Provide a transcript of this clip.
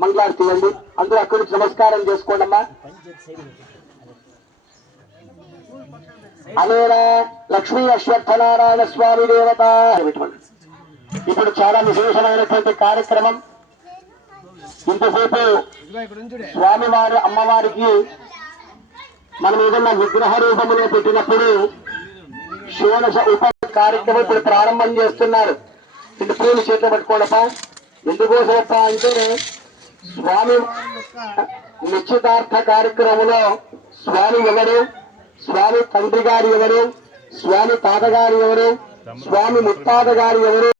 మంగళారతి అందరూ అక్కడి నుంచి నమస్కారం చేసుకోండి అమ్మా. అనేరా లక్ష్మీ అశ్వత్థనారాయణ స్వామి దేవత. ఇప్పుడు చాలా విశేషమైనటువంటి కార్యక్రమం. ఇంతసేపు స్వామివారి అమ్మవారికి మనం ఏదన్నా విగ్రహ రూపంలో పెట్టినప్పుడు షోడశ ఉప కార్యక్రమం ఇప్పుడు ప్రారంభం చేస్తున్నారు. ఇంటి పూలు చేతిలో పట్టుకోవడపా. ఎందుకోసమప్ప అంటే స్వామి నిశ్చితార్థ కార్యక్రమంలో స్వామి ఎవరు, స్వామి తండ్రి గారు ఎవరు, స్వామి తాతగారు ఎవరు, స్వామి ముత్తాత గారు ఎవరు